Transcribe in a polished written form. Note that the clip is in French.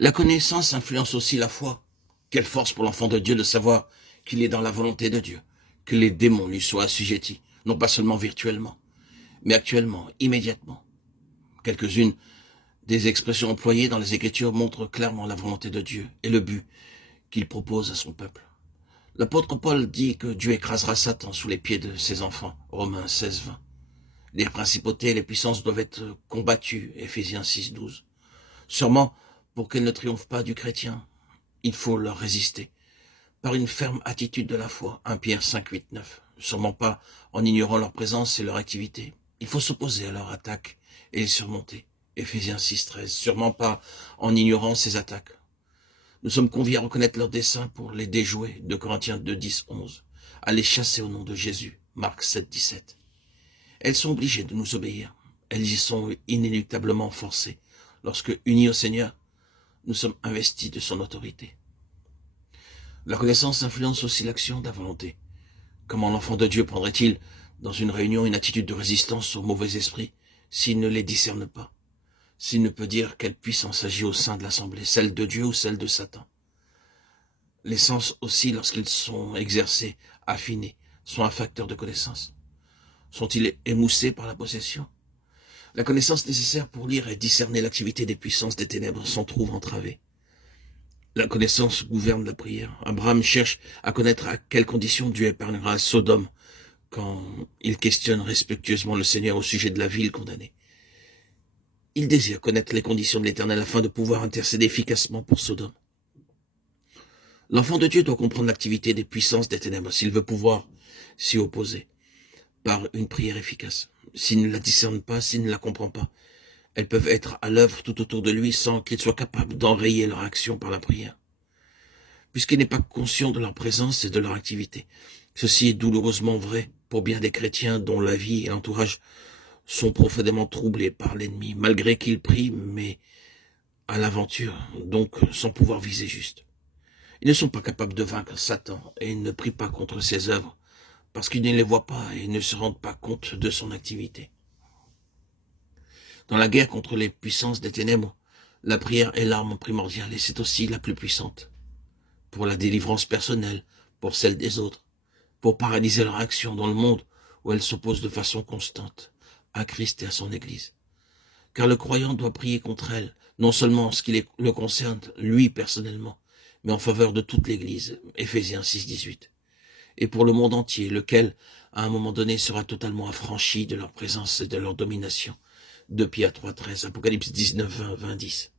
La connaissance influence aussi la foi. Quelle force pour l'enfant de Dieu de savoir qu'il est dans la volonté de Dieu, que les démons lui soient assujettis, non pas seulement virtuellement, mais actuellement, immédiatement. Quelques-unes des expressions employées dans les Écritures montrent clairement la volonté de Dieu et le but qu'il propose à son peuple. L'apôtre Paul dit que Dieu écrasera Satan sous les pieds de ses enfants, Romains 16, 20. Les principautés et les puissances doivent être combattues, Éphésiens 6, 12. Sûrement, pour qu'elles ne triomphent pas du chrétien, il faut leur résister, par une ferme attitude de la foi, 1 Pierre 5, 8, 9. Sûrement pas en ignorant leur présence et leur activité. Il faut s'opposer à leur attaque et les surmonter, Éphésiens 6, 13. Sûrement pas en ignorant ces attaques. Nous sommes conviés à reconnaître leurs desseins pour les déjouer, 2 Corinthiens 2, 10, 11. À les chasser au nom de Jésus, Marc 7, 17. Elles sont obligées de nous obéir. Elles y sont inéluctablement forcées. Lorsque, unis au Seigneur, nous sommes investis de son autorité. La connaissance influence aussi l'action de la volonté. Comment l'enfant de Dieu prendrait-il, dans une réunion, une attitude de résistance aux mauvais esprits, s'il ne les discerne pas, s'il ne peut dire quelle puissance agit au sein de l'assemblée, celle de Dieu ou celle de Satan? Les sens aussi, lorsqu'ils sont exercés, affinés, sont un facteur de connaissance. Sont-ils émoussés par la possession? La connaissance nécessaire pour lire et discerner l'activité des puissances des ténèbres s'en trouve entravée. La connaissance gouverne la prière. Abraham cherche à connaître à quelles conditions Dieu épargnera Sodome quand il questionne respectueusement le Seigneur au sujet de la ville condamnée. Il désire connaître les conditions de l'Éternel afin de pouvoir intercéder efficacement pour Sodome. L'enfant de Dieu doit comprendre l'activité des puissances des ténèbres s'il veut pouvoir s'y opposer par une prière efficace. S'il ne la discerne pas, s'il ne la comprend pas, elles peuvent être à l'œuvre tout autour de lui sans qu'il soit capable d'enrayer leur action par la prière. Puisqu'il n'est pas conscient de leur présence et de leur activité. Ceci est douloureusement vrai pour bien des chrétiens dont la vie et l'entourage sont profondément troublés par l'ennemi, malgré qu'ils prient, mais à l'aventure, donc sans pouvoir viser juste. Ils ne sont pas capables de vaincre Satan et ils ne prient pas contre ses œuvres, parce qu'ils ne les voient pas et ne se rendent pas compte de son activité. Dans la guerre contre les puissances des ténèbres, la prière est l'arme primordiale et c'est aussi la plus puissante. Pour la délivrance personnelle, pour celle des autres, pour paralyser leur action dans le monde où elles s'opposent de façon constante à Christ et à son Église. Car le croyant doit prier contre elles, non seulement en ce qui le concerne, lui personnellement, mais en faveur de toute l'Église, Éphésiens 6, 18. Et pour le monde entier, lequel, à un moment donné, sera totalement affranchi de leur présence et de leur domination. 2 Pierre 3, 13, Apocalypse 19, 20, 20, 10.